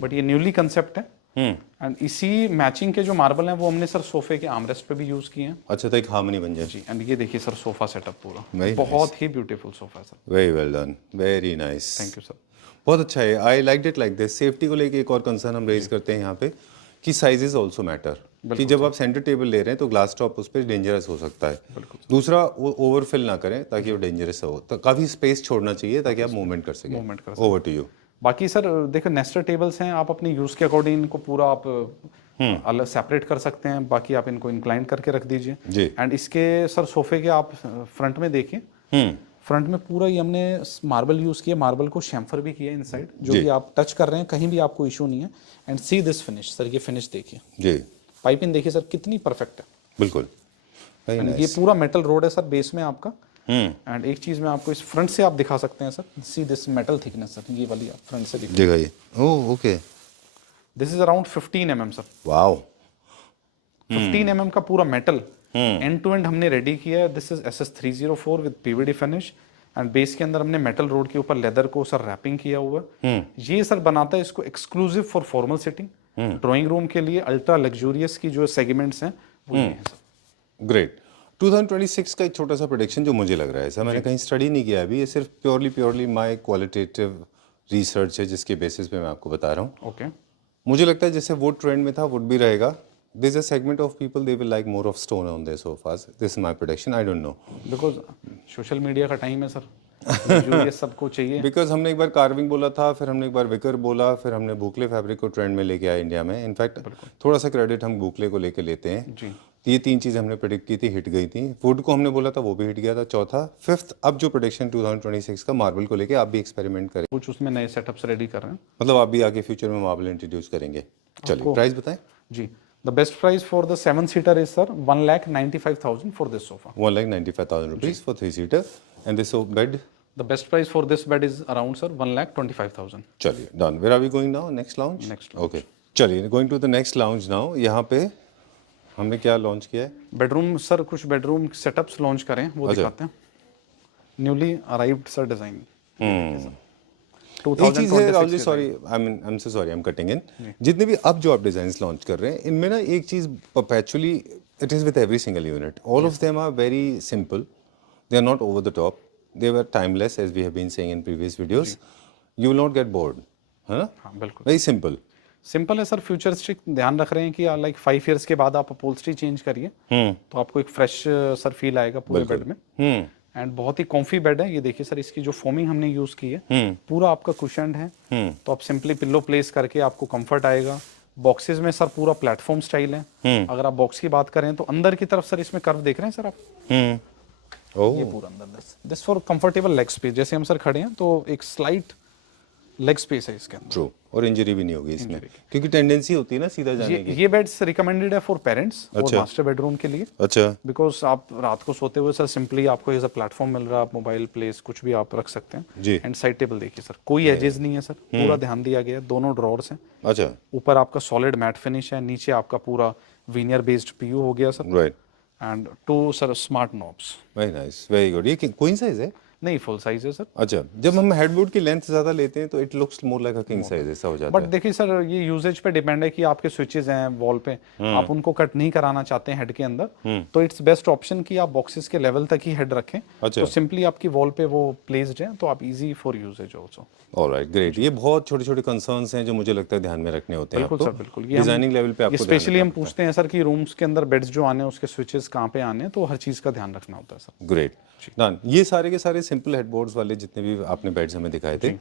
but ये newly concept है। And इसी matching के जो marble हैं वो हमने सर सोफे के आर्मरेस्ट पे भी यूज किए हैं। अच्छा, तो एक हार्मनी बन जाए। जी, एंड ये देखिए सर सोफा सेटअप पूरा Very बहुत ही ब्यूटीफुल सोफा है sir. Very well done, very nice, thank you sir. बहुत अच्छा है। I like it like this. Safety को लेके एक और कंसर्न हम रेज करते हैं यहाँ पे कि साइजेस आल्सो मैटर, कि जब आप सेंटर टेबल ले रहे हैं तो ग्लास टॉप उस पर डेंजरस हो सकता है। दूसरा, वो ओवरफिल ना करें ताकि वो डेंजरस हो, तो काफी स्पेस छोड़ना चाहिए ताकि आप मूवमेंट कर सकें। Over to you. बाकी सर देखो नेस्टर टेबल्स हैं, आप अपने यूज के अकॉर्डिंग इनको पूरा आप अलग सेपरेट कर सकते हैं। बाकी आप इनको इंक्लाइन करके रख दीजिए जी। एंड इसके सर सोफे के आप फ्रंट में देखिए, फ्रंट में पूरा ये हमने मार्बल यूज किया, मार्बल को शैम्फर भी किया इनसाइड, जो कि आप टच कर रहे हैं कहीं भी आपको इशू नहीं है। And see this finish sir, ये फिनिश देखिए जी, पाइपिंग देखिए सर कितनी परफेक्ट है। बिल्कुल, वेरी ये नाइस। पूरा मेटल रोड है सर बेस में आपका। एंड एक चीज में आपको इस फ्रंट से आप दिखा सकते हैं sir, see this metal thickness sir, ये वाली आप फ्रंट से दिखा। दिखाइए। Oh okay, this is around 15 mm sir. Wow, 15 mm का पूरा मेटल एंड टू एंड हमने रेडी किया है। This is SS304 with PVD finish. And base के अंदर हमने मेटल रोड के ऊपर लेदर को सर रैपिंग किया हुआ है। ये सर बनाता है इसको exclusive for formal sitting, drawing room के लिए अल्ट्रा लग्जूरियस की जो सेगमेंट्स हैं वो ये हैं सर। ग्रेट। 2026 का एक छोटा सा प्रोडिक्शन जो मुझे लग रहा है, सर मैंने कहीं स्टडी नहीं किया अभी, ये सिर्फ प्योरली माय क्वालिटेटिव रिसर्च है जिसके बेसिस पे मैं आपको बता रहा हूँ। ओके मुझे लगता है जैसे वो ट्रेंड में था वुड भी रहेगा। This a segment of people they will like more of stone on their sofas, this is my prediction, I don't know. Because social media का टाइम है सर, ये सबको चाहिए। बिकॉज हमने एक बार कार्विंग बोला था, फिर हमने एक बार विकर बोला, फिर हमने बुकले फैब्रिक को ट्रेंड में लेके आए इंडिया में। इनफैक्ट थोड़ा सा क्रेडिट हम बुकले को लेके लेते हैं जी। ये 3 चीज़ें हमने प्रेडिक्ट की थी, हिट गई थी। वुड को हमने बोला था, वो भी हिट गया था। चौथा, फिफ्थ, अब जो प्रोडिक्शन 2026 का मार्बल को लेके आप भी एक्सपेरिमेंट करें, कुछ उसमें नए सेटअप्स रेडी कर रहे हैं। मतलब आप भी आगे फ्यूचर में मार्बल इंट्रोड्यूस करेंगे। चलिए प्राइस बताएं। जी, the best price for the 7 seater is sir 1,95,000 for this sofa. 1,95,000 rupees for 3 seater and this bed। The best price for this bed is around sir 1,25,000। चलिए डन। Where are we going now? Next lounge. Next okay चलिए going to the next lounge now. यहाँ पे हमने क्या launch किया है? Bedroom sir, कुछ बेडरूम सेटअप्स लॉन्च करें, वो दिखाते हैं। Newly arrived sir design. एक चीज है Rahul ji, sorry I am so sorry, I am cutting in. जितने भी अब जो आप डिजाइन्स लॉन्च कर रहे हैं इनमें ना एक चीज perpetually it is with every single unit, all of them are very simple, they are not over the top, they were timeless as we have been saying in previous videos. You will not get bored, है ना? हाँ बिल्कुल very simple. Simple है sir, futuristic ध्यान रख रहे हैं कि लाइक 5 इयर्स के बाद आप अपहोल्स्ट्री चेंज करिए तो आपको एक फ्रेश सर फील आएगा पूरे बेड में। एंड बहुत ही कॉम्फी बेड है ये, देखिए सर इसकी जो फोमिंग हमने यूज की है पूरा आपका कुशन्ड है, तो आप सिंपली पिल्लो प्लेस करके आपको कंफर्ट आएगा। बॉक्सेस में सर पूरा प्लेटफॉर्म स्टाइल है। अगर आप बॉक्स की बात करें तो अंदर की तरफ सर इसमें कर्व देख रहे हैं सर आप, ये पूरा अंदर this for comfortable leg space. जैसे हम सर खड़े हैं तो एक स्लाइट लेग स्पेस है इसके अंदर। ट्रू, और इंजरी भी नहीं होगी इसमें, क्योंकि टेंडेंसी होती है ना सीधा जाने की। ये बेड्स रिकमेंडेड है फॉर पेरेंट्स और मास्टर बेडरूम के लिए। अच्छा। बिकॉज आप रात को सोते हुए सर सिंपली आपको एज अ प्लेटफॉर्म मिल रहा है, आप मोबाइल प्लेस कुछ भी आप रख सकते हैं जी। एंड साइड टेबल देखिए सर, कोई एजेस नहीं है सर, पूरा ध्यान दिया गया है। दोनों ड्रॉर्स हैं, अच्छा। ऊपर आपका सॉलिड मैट फिनिश है, नीचे आपका पूरा वीनियर बेस्ड पीयू हो गया sir. Right. And 2 sir smart knobs. Very nice, very good. ये क्वीन साइज है? नहीं, फुल साइज है सर। अच्छा, जब हम हेडबोर्ड की लेंथ ज्यादा लेते हैं तो it looks more like a king size, ऐसा हो जाता बट देखिए सर ये यूजेज पे डिपेंड है कि आपके स्विचेस हैं वॉल पे, आप उनको कट नहीं कराना चाहते हैं हेड के अंदर, तो इट्स बेस्ट ऑप्शन कि आप बॉक्सेस के लेवल तक ही हेड रखें। अच्छा। तो सिंपली आपकी वॉल पे वो प्लेस्ड है, तो आप easy for usages also. Alright, great. ये बहुत छोटे छोटे कंसर्न्स हैं जो मुझे लगता है ध्यान में रखने होते हैं बिल्कुल आपको। सर, बिल्कुल। डिजाइनिंग लेवल पे आपको स्पेशली हम पूछते हैं सर कि रूम्स के अंदर बेड्स जो आने हैं उसके स्विचेस कहाँ पे आने हैं, तो हर चीज का ध्यान रखना होता है सर। Great done. ये सारे के सारे सिंपल हेडबोर्ड्स वाले जितने भी आपने बेड्स हमें दिखाए थे,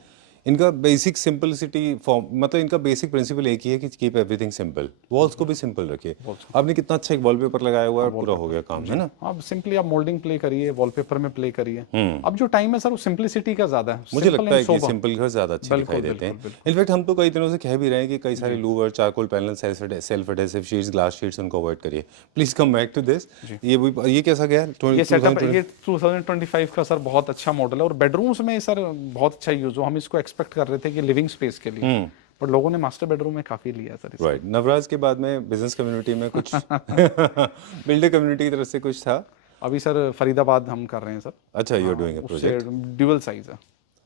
इनका बेसिक सिंपलिसिटी फॉर्म, मतलब इनका बेसिक प्रिंसिपल एक ही है कि कीप एवरीथिंग सिंपल। वॉल्स को भी सिंपल रखिए। आपने कितना अच्छा एक वॉलपेपर लगाया हुआ है, पूरा हो गया काम, है ना? आप सिंपली आप मोल्डिंग प्ले करिए, वॉलपेपर में प्ले करिए। अब जो टाइम है सर वो सिंपलिसिटी का ज्यादा है। मुझे लगता है कि सिंपल घर ज्यादा अच्छे दिखाई देते हैं। इनफैक्ट हम तो कई दिनों से कह भी रहे हैं कि कई सारे louvre, charcoal panel, self adhesive sheets, glass sheets, उनको अवॉइड करिए। Please come back to this. ये कैसा गया? ये सेटअप ये 2025 का सर बहुत अच्छा मॉडल है, और बेडरूम्स में सर बहुत अच्छा यूज हो। हम इसको एक्सपेक्ट कर रहे थे कि लिविंग स्पेस के लिए, पर लोगों ने मास्टर बेडरूम में काफी लिया सर। राइट। नवराज के बाद में बिजनेस कम्युनिटी में कुछ बिल्डर कम्युनिटी की तरफ से कुछ था? अभी सर फरीदाबाद हम कर रहे हैं सर। अच्छा, you are doing a project. Dual size है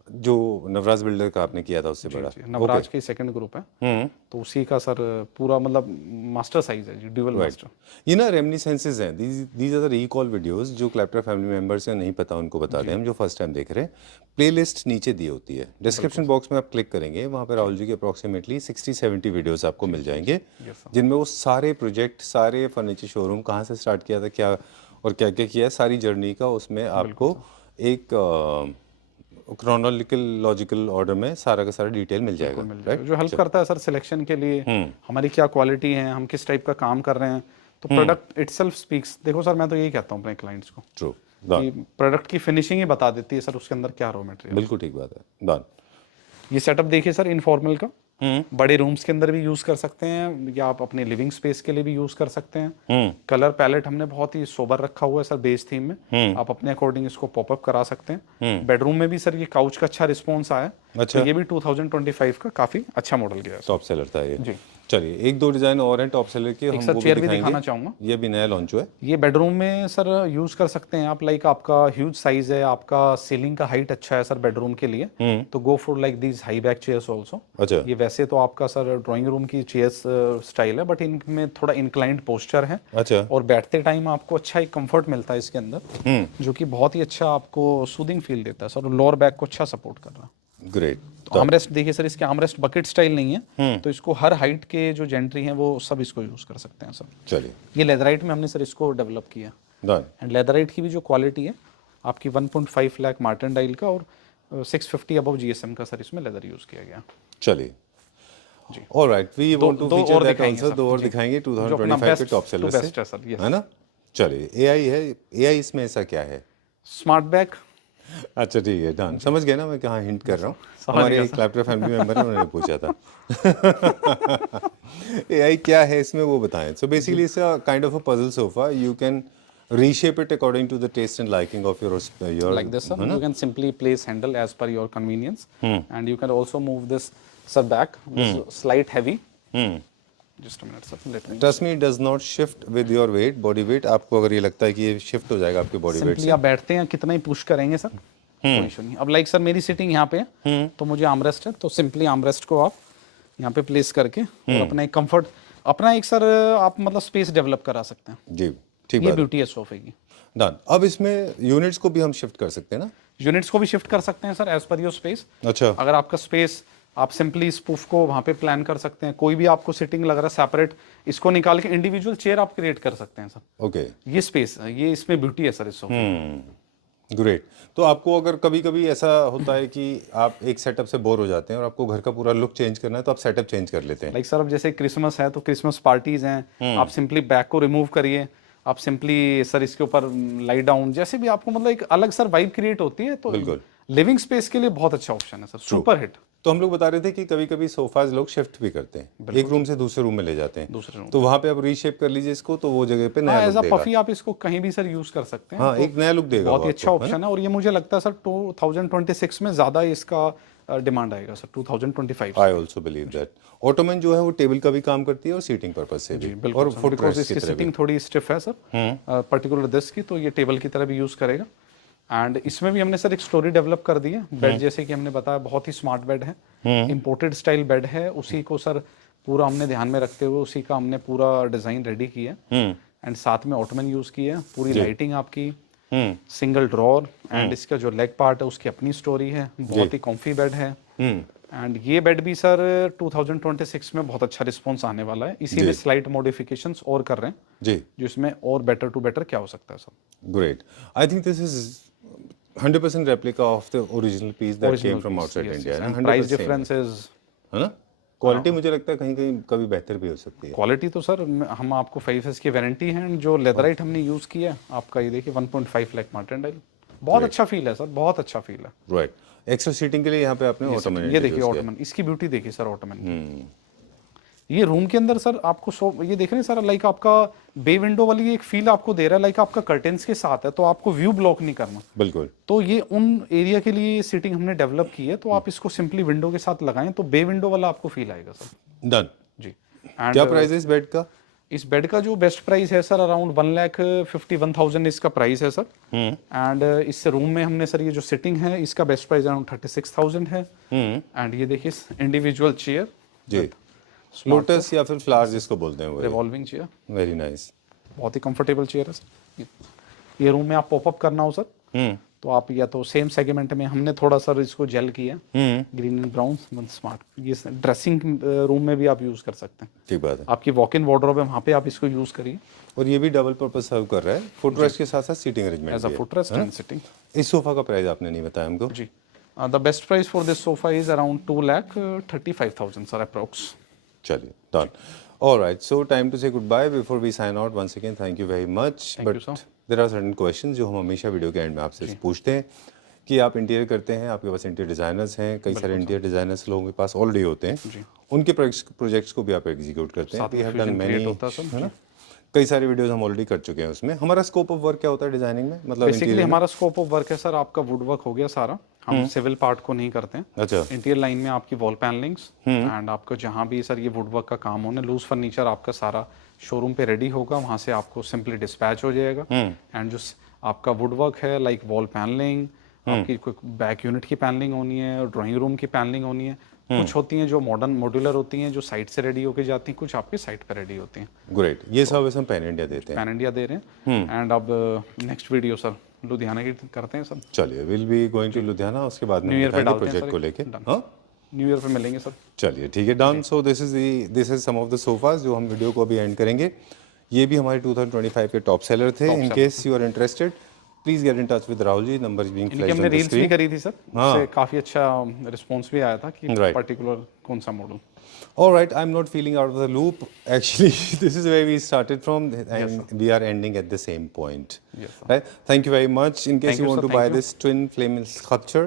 जो नवराज बिल्डर का आपने किया था उससे बड़ा। नवराज की सेकंड ग्रुप है, तो उसी का सर पूरा मतलब मास्टर साइज है जी, ड्यूअल मास्टर। ये ना रेमिनिसेंसेस हैं, these are the recall videos जो क्लैप्टर फैमिली मेंबर्स हैं, नहीं पता उनको बता दें हम जो फर्स्ट टाइम देख रहे हैं। प्लेलिस्ट नीचे दी होती है, डिस्क्रिप्शन बॉक्स में आप क्लिक करेंगे, वहाँ पर राहुल जी के अप्रॉक्सीमेटली 60-70 वीडियोस आपको मिल जाएंगे, जिनमें वो सारे प्रोजेक्ट, सारे फर्नीचर शोरूम कहाँ से स्टार्ट किया था, क्या और क्या क्या किया है, सारी जर्नी का उसमें आपको एक क्रोनोलॉजिकल लॉजिकल ऑर्डर में सारा का सारा डिटेल मिल जाएगा, राइट? जो हेल्प करता है सर सिलेक्शन के लिए, हमारी क्या क्वालिटी है, हम किस टाइप का काम कर रहे हैं, तो प्रोडक्ट इटसेल्फ स्पीक्स। देखो सर मैं तो यही कहता हूँ अपने क्लाइंट्स को, ट्रू, कि प्रोडक्ट की फिनिशिंग ही बता देती है सर उसके अंदर क्या रॉ मटेरियल। बिल्कुल ठीक बात है, डन। ये सेटअप देखिए सर इनफॉर्मल का, बड़े रूम्स के अंदर भी यूज कर सकते हैं, या आप अपने लिविंग स्पेस के लिए भी यूज कर सकते हैं। कलर पैलेट हमने बहुत ही सोबर रखा हुआ है सर बेस थीम में, आप अपने अकॉर्डिंग इसको पॉपअप करा सकते हैं। बेडरूम में भी सर ये काउच का अच्छा रिस्पॉन्स आया। अच्छा। तो ये भी 2025 का काफी अच्छा मॉडल गया है। टॉप सेलर था ये जी। चलिए एक दो डिजाइन और हैं टॉप सेलर के, हम सर वो चेयर भी दिखाएंगे। दिखाना चाहूँगा। ये भी नया लॉन्च हुआ है। ये बेडरूम में सर यूज़ कर सकते हैं आप, लाइक आपका ह्यूज साइज है, आपका सीलिंग का हाइट अच्छा है सर बेडरूम के लिए, तो go for like these high back chairs also. अच्छा। ये वैसे तो आपका सर ड्राइंग रूम की चेयर्स स्टाइल है, बट इनमें थोड़ा इंक्लाइंड पोस्चर है, अच्छा। और बैठते टाइम आपको अच्छा एक कंफर्ट मिलता है इसके अंदर, जो कि बहुत ही अच्छा आपको सूदिंग फील देता है सर, लोअर बैक को अच्छा सपोर्ट कर रहा है। ग्रेट। तो आर्मरेस्ट देखिए सर, इसके आर्मरेस्ट बकेट स्टाइल नहीं है, तो इसको हर हाइट के जो जेंट्री हैं वो सब इसको यूज़ कर सकते हैं सर। चलिए ये लेदराइट में हमने सर इसको डेवलप किया, डन। एंड लेदराइट की भी जो क्वालिटी है आपकी 1.5 लाख मार्टिन डाइल का, और 650 अबव जीएसएम का सर इसमें लेदर यूज़ किया गया। चलिए जी। ऑलराइट, वी वांट टू दो फीचर और दैट दिखाएंगे आल्सो, सर, दो और जी। दिखाएंगे जो अपना 2025 के best top to seller best है से, सर, yes। है ना। चलिए एआई है, एआई इसमें ऐसा क्या है? Smart bag. अच्छा ठीक है डन, समझ गया ना मैं कहाँ हिंट कर रहा हूँ। समझ हमारे गया एक सर। क्लैप्टर फैमिली मेंबर है, उन्होंने पूछा था एआई क्या है इसमें, वो बताएं। So basically it's a kind of a puzzle sofa, you can reshape it according to the taste and liking of your Like this sir, है ना। you can simply place handle as per your convenience, and you can also move this sir back, this slight heavy, just a minute sir, let me Trust me, it does not shift with your weight, body weight। आपको अगर ये लगता है कि ये shift हो जाएगा आपके बॉडी वेट सिंपली से, आप बैठते हैं कितना ही पुश करेंगे सर, कोई इशू नहीं। अब लाइक सर मेरी सिटिंग यहाँ पे है, तो मुझे आर्मरेस्ट है, तो सिंपली आर्मरेस्ट को आप यहाँ पे प्लेस करके और अपना एक कंफर्ट, अपना एक सर आप मतलब स्पेस डेवलप करा सकते हैं। जी ठीक ये बात है। ब्यूटी है सोफे की। डन। अब इसमें यूनिट्स को भी हम शिफ्ट कर सकते हैं ना। यूनिट्स को भी शिफ्ट कर सकते हैं sir as per your space. अच्छा। अगर आपका स्पेस, आप सिंपली इस पुफ को वहाँ पे प्लान कर सकते हैं, कोई भी आपको सिटिंग लग रहा है सेपरेट, इसको निकाल के इंडिविजुअल चेयर आप क्रिएट कर सकते हैं सर। ओके ये स्पेस है, ये इसमें ब्यूटी है सर इस सोफे में। ग्रेट। तो आपको अगर कभी कभी ऐसा होता है कि आप एक सेटअप से बोर हो जाते हैं और आपको घर का पूरा लुक चेंज करना है, तो आप सेटअप चेंज कर लेते हैं। लाइक सर अब जैसे क्रिसमस है, तो क्रिसमस पार्टीज हैं, आप सिंपली बैक को रिमूव करिए, आप सिंपली सर इसके ऊपर लाइट डाउन, जैसे भी आपको मतलब एक अलग सर वाइब क्रिएट होती है, तो बिल्कुल। लिविंग स्पेस के लिए बहुत अच्छा ऑप्शन है सर, सुपर हिट। तो हम लोग बता रहे थे कि कभी कभी सोफाज लोग शिफ्ट भी करते हैं, एक रूम से दूसरे रूम में ले जाते हैं, दूसरे रूम, तो वहाँ पे आप रीशेप कर लीजिए इसको, तो वो जगह पे नया एज लुक अ देगा। पफी आप इसको कहीं भी सर यूज कर सकते हैं। हाँ, तो एक नया लुक देगा बहुत वो ही अच्छा आपको, है ऑप्शन है, और ये मुझे लगता है सर 2026 में ज्यादा इसका डिमांड आएगा sir 2025। I also believe that. Ottoman जो है वो टेबल का भी काम करती है और सीटिंग पर्पज से भी, और फुट बिकॉज रेस्ट की इसकी तरह भी। सिटिंग थोड़ी स्टिफ है सर, पर्टिकुलर दिस की, तो ये टेबल की तरह भी यूज करेगा। एंड इसमें भी हमने सर एक स्टोरी डेवलप कर दी है। बेड जैसे कि हमने बताया बहुत ही स्मार्ट बेड है, इंपोर्टेड स्टाइल बेड है, उसी को सर पूरा हमने ध्यान में रखते हुए उसी का हमने पूरा डिजाइन रेडी किया, एंड साथ में ऑटोमन यूज किया, पूरी लाइटिंग आपकी, सिंगल ड्रॉर, एंड इसका जो लेग पार्ट है उसकी अपनी स्टोरी है, बहुत ही कॉम्फी बेड है। एंड ये बेड भी सर 2026 में बहुत अच्छा रिस्पॉन्स आने वाला है, इसी में स्लाइट मॉडिफिकेशंस और कर रहे हैं जी, जो इसमें और बेटर टू बेटर क्या हो सकता है sir. Great. I think this is 100% replica of the original piece that came from outside India, है ना। प्राइस 100% डिफरेंस इज, है ना। क्वालिटी मुझे लगता है कहीं कहीं कभी बेहतर भी हो सकती है। क्वालिटी तो सर हम आपको 5 इयर्स की वारंटी है, and जो लेदराइट हमने यूज किया आपका ये देखिए 1.5 लाख मार्टिन डाइल, बहुत अच्छा फील है सर, बहुत अच्छा फील है। राइट। एक्स्ट्रा सीटिंग के लिए यहाँ पे आपने ऑटोमन, ये देखिए ऑटोमन, इसकी ब्यूटी देखिए सर ऑटोमन। ये रूम के अंदर सर आपको ये देख रहे हैं सर, लाइक आपका बे विंडो वाली एक फील आपको दे रहा है, लाइक आपका कर्टेन्स के साथ है, तो आपको व्यू ब्लॉक नहीं करना। बिल्कुल। तो ये उन एरिया के लिए सीटिंग हमने डेवलप की है, तो आप इसको सिंपली विंडो के साथ लगाएं तो बे विंडो वाला आपको फील आएगा सर। डन। जी। क्या प्राइस है इस बेड का? इस बेड का जो बेस्ट प्राइस है सर अराउंड 1,51,000 इसका प्राइस है सर। एंड इस रूम में हमने सर ये जो सिटिंग है इसका बेस्ट प्राइस अराउंड 36,000 है। एंड ये देखिए इंडिविजुअल चेयर जी, लोटस या फिर फ्लावर जिसको बोलते हैं वो, रिवॉल्विंग चेयर, वेरी नाइस, बहुत ही कंफर्टेबल चेयर है सर। ये रूम में आप पॉपअप करना हो सर, तो आप या तो सेम सेगमेंट में हमने थोड़ा सर इसको जेल किया, ग्रीन एंड ब्राउन, स्मार्ट, ये ड्रेसिंग रूम में भी आप यूज कर सकते हैं। ठीक बात है। आपकी वॉक इन वार्डरोब है, वहाँ पे आप इसको यूज करिए, और ये भी डबल पर्पस सर्व कर रहा है, फुट रेस्ट के साथ साथ seating arrangement as a foot rest and sitting. इस सोफा का प्राइस आपने नहीं बताया हमको। जी, the best price for this sofa is around 2,35,000 sir approx. चलिए डन। Alright, so time to say goodbye before we sign out. Once again thank you very much. Thank you, but sir. There are certain questions जो हम हमेशा video के and में आपसे पूछते हैं कि आप इंटीरियर करते हैं, आपके पास इंटीरियर डिजाइनर्स हैं, कई सारे इंटीरियर डिजाइनर्स लोगों के पास ऑलरेडी होते हैं, उनके प्रोजेक्ट्स को भी आप एग्जीक्यूट करते हैं। वी हैव डन मैनी, है ना, कई सारे वीडियोस हम ऑलरेडी कर चुके हैं उसमें। हमारा स्कोप ऑफ वर्क क्या होता है डिजाइनिंग में, मतलब बेसिकली हमारा स्कोप ऑफ वर्क है सर, आपका वुड वर्क हो गया सारा, हम सिविल पार्ट को नहीं करते हैं। अच्छा। इंटीरियर लाइन में आपकी वॉल पैनलिंग्स एंड आपका जहाँ भी सर ये वुडवर्क का काम होना, लूज फर्नीचर आपका सारा शोरूम पे रेडी होगा, वहाँ से आपको सिंपली डिस्पैच हो जाएगा। एंड जो आपका वुडवर्क है लाइक वॉल पैनलिंग, आपकी कोई बैक यूनिट की पैनलिंग होनी है, ड्राइंग रूम की पैनलिंग होनी है, कुछ होती हैं जो मॉडर्न मॉड्यूलर होती हैं जो साइट से रेडी होके जाती हैं, कुछ आपकी साइट पे रेडी होती हैं। ग्रेट, ये सर्विस हम पैन इंडिया देते हैं। पैन इंडिया दे रहे हैं। एंड अब नेक्स्ट वीडियो सर लुधियाना की करते हैं सर। चलिए, will be going to Ludhiana, उसके बाद में न्यू ईयर पे डालते हैं प्रोजेक्ट को लेके। हाँ, न्यू ईयर पे मिलेंगे सर। चलिए ठीक है, done. So this is some of the sofas जो हम वीडियो को अभी एंड करेंगे। ये भी हमारे 2025 के टॉप सेलर थे। In case you are interested, please get in touch with Rahul ji, number is being flashed हमने ऑन द रील्स भी स्क्रीन। करी थी सर, उससे काफी अच्छा रिस्पांस भी आया था कि Right. पर्टिकुलर कौन सा model. All right, I'm not feeling out of the loop. Actually, this is where we started from, and we are ending at the same point. Yes, sir. Right? Thank you very much. In case Thank you you, want sir. to buy Thank you. this twin flame sculpture,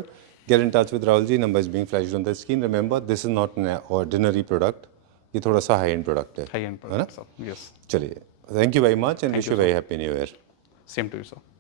get in touch with Rahul ji. Number is being flashed on the screen. Remember, this is not an ordinary product. ये थोड़ा सा high end product है. High and product sir. Yes, चलिए, thank you very much and wish you a very happy new year. Same to you sir.